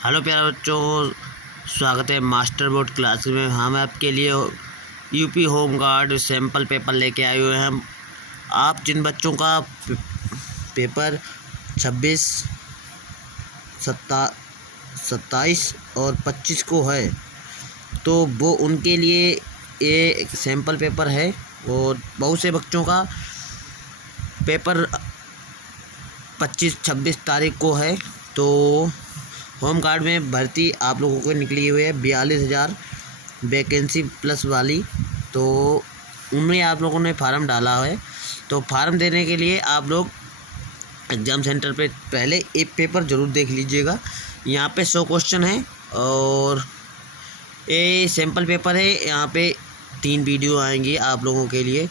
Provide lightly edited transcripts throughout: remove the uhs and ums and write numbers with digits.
Hello प्यारे बच्चों, स्वागत है मास्टर बोर्ड क्लास में। हम आपके लिए UP home guard sample paper लेके आए हुए हैं। आप जिन बच्चों का पेपर 26, 27 और 25 को है, तो वो उनके लिए ये एक सैम्पल पेपर है। और बहुत से बच्चों का पेपर 25-26 तारीख को है। तो होम गार्ड में भर्ती आप लोगों को निकली हुई है 42,000 वैकेंसी प्लस वाली। तो उनमें आप लोगों ने फार्म डाला है। तो फार्म देने के लिए आप लोग एग्ज़ाम सेंटर पे पहले एक पेपर ज़रूर देख लीजिएगा। यहाँ पे 100 क्वेश्चन है और ये सैम्पल पेपर है। यहाँ पे 3 वीडियो आएंगी आप लोगों के लिए।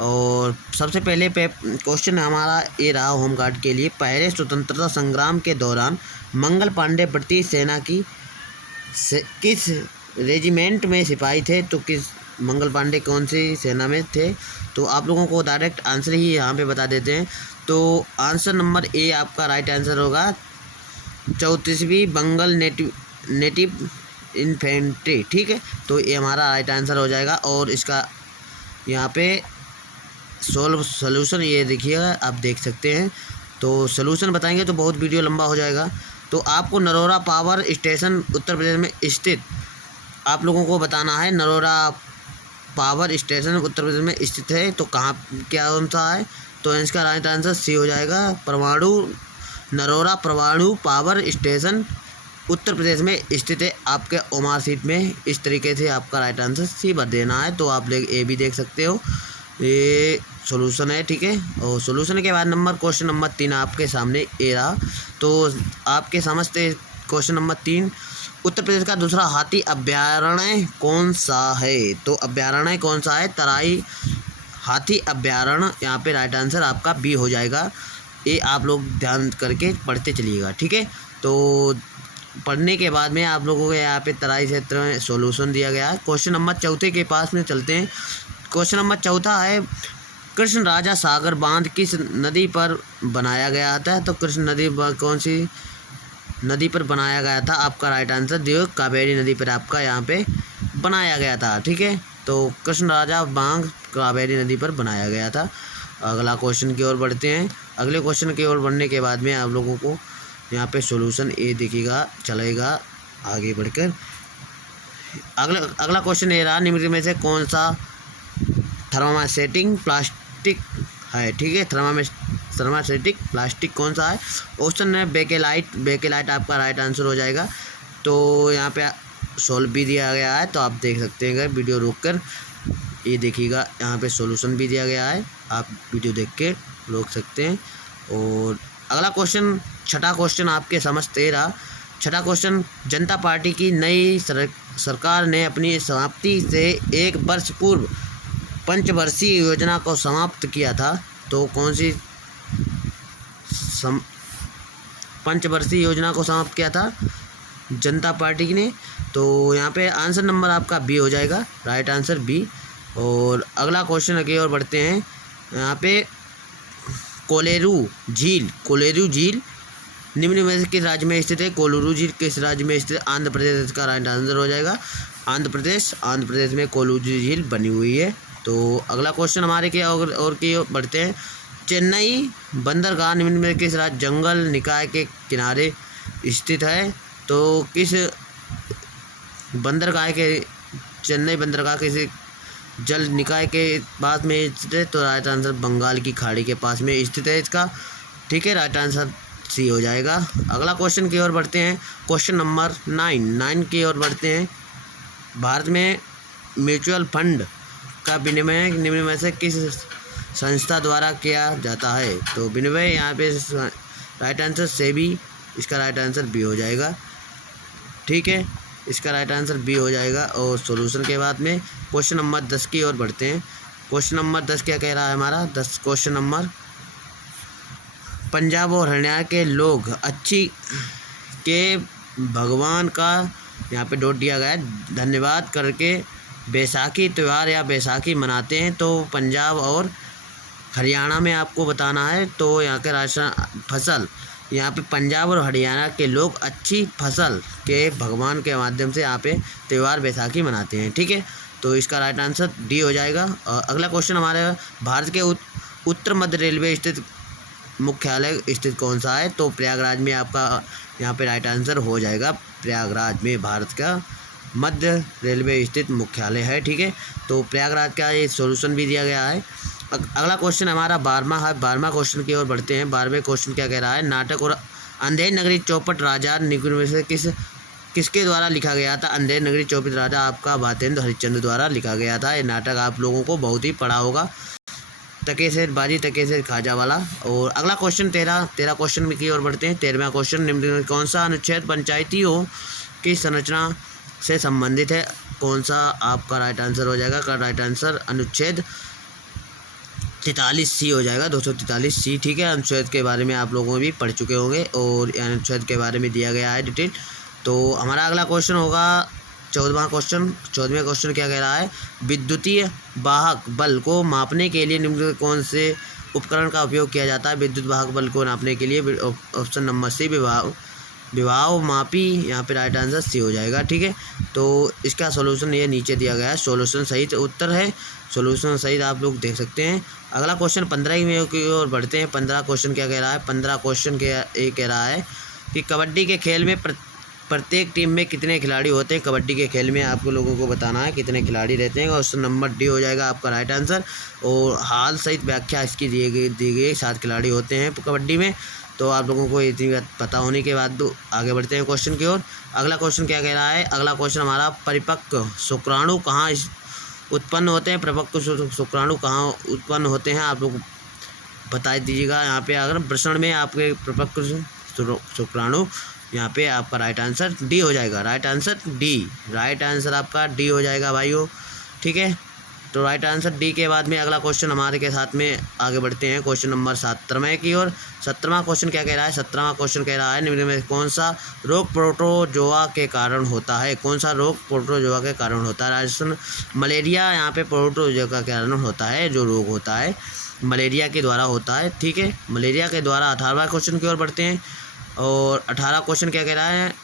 और सबसे पहले क्वेश्चन हमारा ये रहा होम गार्ड के लिए। पहले स्वतंत्रता संग्राम के दौरान मंगल पांडे ब्रिटिश सेना की किस रेजिमेंट में सिपाही थे? तो किस मंगल पांडे कौन सी सेना में थे? तो आप लोगों को डायरेक्ट आंसर ही यहाँ पे बता देते हैं। तो आंसर नंबर ए आपका राइट आंसर होगा 34वीं बंगाल नेटिव इन्फेंट्री। ठीक है, तो ये हमारा राइट आंसर हो जाएगा। और इसका यहाँ पे सोल्यूशन ये देखिएगा, आप देख सकते हैं। तो सोल्यूशन बताएंगे तो बहुत वीडियो लंबा हो जाएगा। तो आपको नरोरा पावर स्टेशन उत्तर प्रदेश में स्थित आप लोगों को बताना है। नरोरा पावर स्टेशन उत्तर प्रदेश में स्थित है। तो कहाँ क्या कौन सा है? तो इसका राइट आंसर सी हो जाएगा। नरोरा परमाणु पावर स्टेशन उत्तर प्रदेश में स्थित है, आपके ओमार सीट में। इस तरीके से आपका राइट आंसर सी भर देना है। तो आप ए भी देख सकते हो, ये सॉल्यूशन है। ठीक है, और सॉल्यूशन के बाद क्वेश्चन नंबर 3 आपके सामने ए रहा। तो आपके समझते क्वेश्चन नंबर 3, उत्तर प्रदेश का दूसरा हाथी अभ्यारण्य कौन सा है? तो अभ्यारण्य कौन सा है? तराई हाथी अभ्यारण्य। यहाँ पे राइट आंसर आपका बी हो जाएगा। ये आप लोग ध्यान करके पढ़ते चलिएगा। ठीक है, तो पढ़ने के बाद में आप लोगों को यहाँ पे तराई क्षेत्र में सॉल्यूशन दिया गया है। क्वेश्चन नंबर 4 के पास में चलते हैं। क्वेश्चन नंबर 4 है, कृष्ण राजा सागर बांध किस नदी पर बनाया गया था? तो कृष्ण नदी कौन सी नदी पर बनाया गया था? आपका राइट आंसर दियो, कावेरी नदी पर आपका यहाँ पे बनाया गया था। ठीक है, तो कृष्ण राजा बांध कावेरी नदी पर बनाया गया था। अगला क्वेश्चन की ओर बढ़ते हैं। अगले क्वेश्चन की ओर बढ़ने के बाद में आप लोगों को यहाँ पे सॉल्यूशन ये दिखेगा, चलेगा आगे बढ़कर। अगला क्वेश्चन ये रहा, निम्न में से कौन सा थर्मासेटिंग प्लास्टिक है? ठीक है, थर्मासेटिक प्लास्टिक कौन सा है? ऑप्शन है बेकेलाइट आपका राइट आंसर हो जाएगा। तो यहाँ पे सोल्व भी दिया गया है, तो आप देख सकते हैं वीडियो रोककर। ये देखिएगा, यहाँ पे सॉल्यूशन भी दिया गया है, आप वीडियो देख के रोक सकते हैं। और अगला क्वेश्चन, छठा क्वेश्चन आपके समझते रहा। छठा क्वेश्चन, जनता पार्टी की नई सरकार ने अपनी समाप्ति से 1 वर्ष पूर्व पंचवर्षीय योजना को समाप्त किया था। तो कौन सी पंचवर्षीय योजना को समाप्त किया था जनता पार्टी ने? तो यहाँ पे आंसर नंबर आपका बी हो जाएगा, राइट आंसर बी। और अगला क्वेश्चन आगे और बढ़ते हैं। यहाँ पे कोलेरू झील निम्न में से किस राज्य में स्थित है? कोलेरू झील किस राज्य में स्थित है? आंध्र प्रदेश। इसका राइट आंसर हो जाएगा आंध्र प्रदेश में कोलेरू झील बनी हुई है। तो अगला क्वेश्चन हमारे की और की बढ़ते हैं। चेन्नई बंदरगाह निम्न में किस राज्य जंगल निकाय के किनारे स्थित है? तो किस बंदरगाह के चेन्नई बंदरगाह किसी जल निकाय के पास में स्थित है? तो राइट आंसर बंगाल की खाड़ी के पास में स्थित है इसका। ठीक है, राइट आंसर सी हो जाएगा। अगला क्वेश्चन की ओर बढ़ते हैं। क्वेश्चन नंबर 9 की ओर बढ़ते हैं। भारत में म्यूचुअल फंड का विनिमय निम्न में से किस संस्था द्वारा किया जाता है? तो विनिमय यहाँ पे राइट आंसर सेबी। इसका राइट आंसर बी हो जाएगा। ठीक है, इसका राइट आंसर बी हो जाएगा। और सॉल्यूशन के बाद में क्वेश्चन नंबर 10 की ओर बढ़ते हैं। क्वेश्चन नंबर 10 क्या कह रहा है हमारा? 10 क्वेश्चन नंबर, पंजाब और हरियाणा के लोग अच्छी के भगवान का यहाँ पे डॉट दिया गया है धन्यवाद करके बैसाखी त्यौहार या बैसाखी मनाते हैं। तो पंजाब और हरियाणा में आपको बताना है। तो यहाँ के राशन फसल यहाँ पे पंजाब और हरियाणा के लोग अच्छी फसल के भगवान के माध्यम से यहाँ पे त्यौहार बैसाखी मनाते हैं। ठीक है, तो इसका राइट आंसर डी हो जाएगा। अगला क्वेश्चन हमारे भारत के उत्तर मध्य रेलवे स्थित मुख्यालय स्थित कौन सा है? तो प्रयागराज में आपका यहाँ पे राइट आंसर हो जाएगा। प्रयागराज में भारत का मध्य रेलवे स्थित मुख्यालय है। ठीक है, तो प्रयागराज का ये सॉल्यूशन भी दिया गया है। अगला क्वेश्चन हमारा 12वां है। 12वां क्वेश्चन की ओर बढ़ते हैं। 12वें क्वेश्चन क्या कह रहा है? नाटक और अंधेर नगरी चौपट राजा निकुंज में से किसके द्वारा लिखा गया था? अंधेर नगरी चौपट राजा आपका भातेंद्र हरिश्चंद्र द्वारा लिखा गया था। ये नाटक आप लोगों को बहुत ही पढ़ा होगा, तकेसेर बाजी तकेसेर खाजा वाला। और अगला क्वेश्चन 13 क्वेश्चन की ओर बढ़ते हैं। 13वां क्वेश्चन, निम्न में कौन सा अनुच्छेद पंचायतियों की संरचना से संबंधित है? कौन सा आपका राइट आंसर हो जाएगा? का राइट आंसर अनुच्छेद 43C हो जाएगा, 243C। ठीक है, अनुच्छेद के बारे में आप लोगों में भी पढ़ चुके होंगे और अनुच्छेद के बारे में दिया गया है डिटेल। तो हमारा अगला क्वेश्चन होगा 14वां क्वेश्चन। 14वें क्वेश्चन क्या कह रहा है? विद्युतीय वाहक बल को मापने के लिए निम्न कौन से उपकरण का उपयोग किया जाता है? विद्युत वाहक बल को नापने के लिए ऑप्शन नंबर सी विभव मापी, यहाँ पे राइट आंसर सी हो जाएगा। ठीक है, तो इसका सॉल्यूशन ये नीचे दिया गया है, सॉल्यूशन सहित उत्तर है, सॉल्यूशन सहित आप लोग देख सकते हैं। अगला क्वेश्चन 15 की ओर बढ़ते हैं। 15 क्वेश्चन क्या कह रहा है? 15 क्वेश्चन ये कह रहा है कि कबड्डी के खेल में प्रत्येक टीम में कितने खिलाड़ी होते हैं? कबड्डी के खेल में आपको लोगों को बताना है कितने खिलाड़ी रहते हैं, और उससे नंबर डी हो जाएगा आपका राइट आंसर। और हाल सहित व्याख्या इसकी दी गई 7 खिलाड़ी होते हैं कबड्डी में। तो आप लोगों को इतनी बात पता होने के बाद आगे बढ़ते हैं क्वेश्चन की ओर। अगला क्वेश्चन क्या कह रहा है? अगला क्वेश्चन हमारा परिपक्व शुक्राणु कहाँ उत्पन्न होते हैं? परिपक्व शुक्राणु कहाँ उत्पन्न होते हैं? आप लोग बता दीजिएगा। यहाँ पे अगर वृषण में आपके परिपक्व शुक्राणु, यहाँ पे आपका राइट आंसर डी हो जाएगा। Right answer D, right answer आपका डी हो जाएगा भाइयों। ठीक है, तो राइट आंसर डी के बाद में अगला क्वेश्चन हमारे के साथ में आगे बढ़ते हैं क्वेश्चन नंबर 17वें की ओर। 17वां क्वेश्चन क्या कह रहा है? 17वां क्वेश्चन कह रहा है निम्न में कौन सा रोग प्रोटोजोआ के कारण होता है? कौन सा रोग प्रोटोजोआ के कारण होता है? राजस्थान मलेरिया यहाँ पे प्रोटोजोआ का कारण होता है, जो रोग होता है मलेरिया के द्वारा होता है। ठीक है, मलेरिया के द्वारा। 18वां क्वेश्चन की ओर बढ़ते हैं और 18 क्वेश्चन क्या कह रहा है?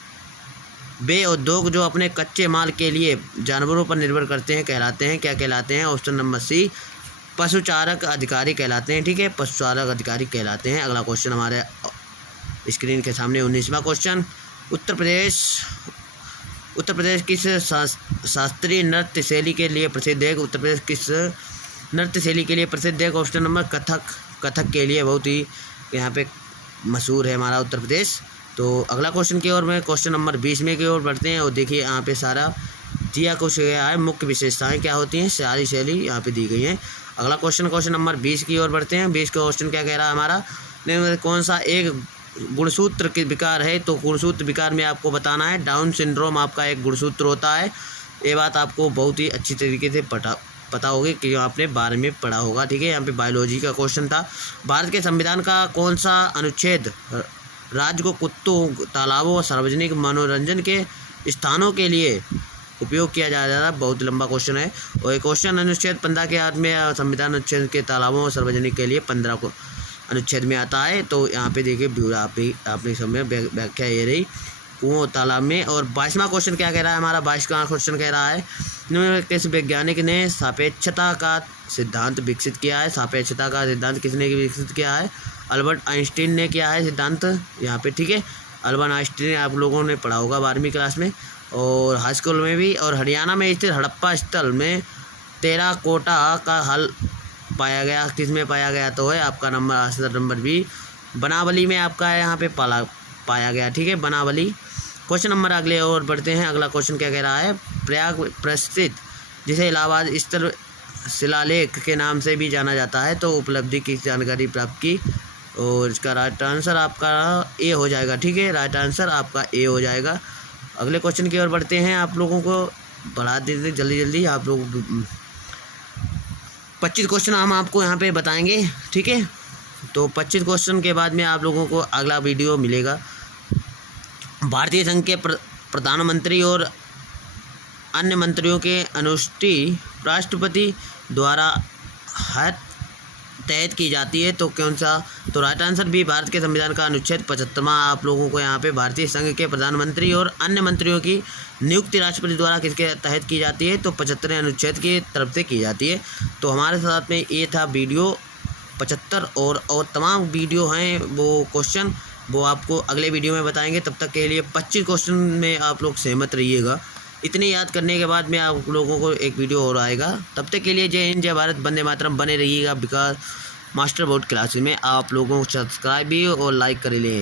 वे उद्योग जो अपने कच्चे माल के लिए जानवरों पर निर्भर करते हैं कहलाते हैं, क्या कहलाते हैं? ऑप्शन नंबर सी पशुचारक अधिकारी कहलाते हैं। ठीक है, पशुचारक अधिकारी कहलाते हैं। अगला क्वेश्चन हमारे स्क्रीन के सामने 19वां क्वेश्चन, उत्तर प्रदेश किस शास्त्रीय नृत्य शैली के लिए प्रसिद्ध है? उत्तर प्रदेश किस नृत्य शैली के लिए प्रसिद्ध है? ऑप्शन नंबर कथक के लिए बहुत ही यहाँ पे मशहूर है हमारा उत्तर प्रदेश। तो अगला क्वेश्चन की ओर में क्वेश्चन नंबर 20 में की ओर बढ़ते हैं और देखिए यहाँ पे सारा दिया कुछ गया है, मुख्य विशेषताएं क्या होती हैं, सारी शैली यहाँ पे दी गई हैं। अगला क्वेश्चन नंबर 20 की ओर बढ़ते हैं। 20 का क्वेश्चन क्या कह रहा है हमारा? कौन सा एक गुणसूत्र के विकार है? तो गुणसूत्र विकार में आपको बताना है डाउन सिंड्रोम आपका एक गुणसूत्र होता है। ये बात आपको बहुत ही अच्छी तरीके से पता होगी कि आपने 12 में पढ़ा होगा। ठीक है, यहाँ पे बायोलॉजी का क्वेश्चन था। भारत के संविधान का कौन सा अनुच्छेद राज्य को कुत्तों, तालाबों और सार्वजनिक मनोरंजन के स्थानों के लिए उपयोग किया जा रहा है? बहुत लंबा क्वेश्चन है। और एक क्वेश्चन अनुच्छेद 15 के आधार में संविधान अनुच्छेद के तालाबों और सार्वजनिक के लिए 15 को अनुच्छेद में आता है। तो यहाँ पे देखिए ब्यूरा आपने समय व्याख्या ये रही कुओं तालाब में। और 22वां क्वेश्चन क्या कह रहा है हमारा? 22वां क्वेश्चन कह रहा है किस वैज्ञानिक ने सापेक्षता का सिद्धांत विकसित किया है? सापेक्षता का सिद्धांत किसने विकसित किया है? अल्बर्ट आइंस्टीन ने किया है सिद्धांत यहाँ पे। ठीक है, अल्बर्ट आइंस्टीन आप लोगों ने पढ़ा होगा 12वीं क्लास में और हाई स्कूल में भी। और हरियाणा में स्थित हड़प्पा स्थल में टेराकोटा का हल पाया गया, किस में पाया गया? तो है आपका नंबर आंसर नंबर बी, बनावली में आपका यहाँ पे पाया गया। ठीक है, बनावली। क्वेश्चन नंबर अगले और बढ़ते हैं। अगला क्वेश्चन क्या कह रहा है? प्रयाग प्रस्थित जिसे इलाहाबाद स्थल शिलालेख के नाम से भी जाना जाता है, तो उपलब्धि की जानकारी प्राप्त की। और इसका राइट आंसर आपका ए हो जाएगा। ठीक है, राइट आंसर आपका ए हो जाएगा। अगले क्वेश्चन की ओर बढ़ते हैं। आप लोगों को बढ़ा देते जल्दी आप लोग 25 क्वेश्चन हम आपको यहाँ पे बताएंगे। ठीक है, तो 25 क्वेश्चन के बाद में आप लोगों को अगला वीडियो मिलेगा। भारतीय संघ के प्रधानमंत्री और अन्य मंत्रियों के अनुष्ठी राष्ट्रपति द्वारा तहत की जाती है तो कौन सा? तो राइट आंसर भी भारत के संविधान का अनुच्छेद 75वां आप लोगों को यहाँ पे भारतीय संघ के प्रधानमंत्री और अन्य मंत्रियों की नियुक्ति राष्ट्रपति द्वारा किसके तहत की जाती है? तो 75वें अनुच्छेद की तरफ से की जाती है। तो हमारे साथ में ये था वीडियो 75 और तमाम वीडियो हैं वो क्वेश्चन वो आपको अगले वीडियो में बताएंगे। तब तक के लिए 25 क्वेश्चन में आप लोग सहमत रहिएगा। इतने याद करने के बाद में आप लोगों को एक वीडियो और आएगा। तब तक के लिए जय हिंद, जय भारत, वंदे मातरम बने रहिएगा विकास मास्टर बोर्ड क्लासेस में। आप लोगों को सब्सक्राइब भी और लाइक कर लें।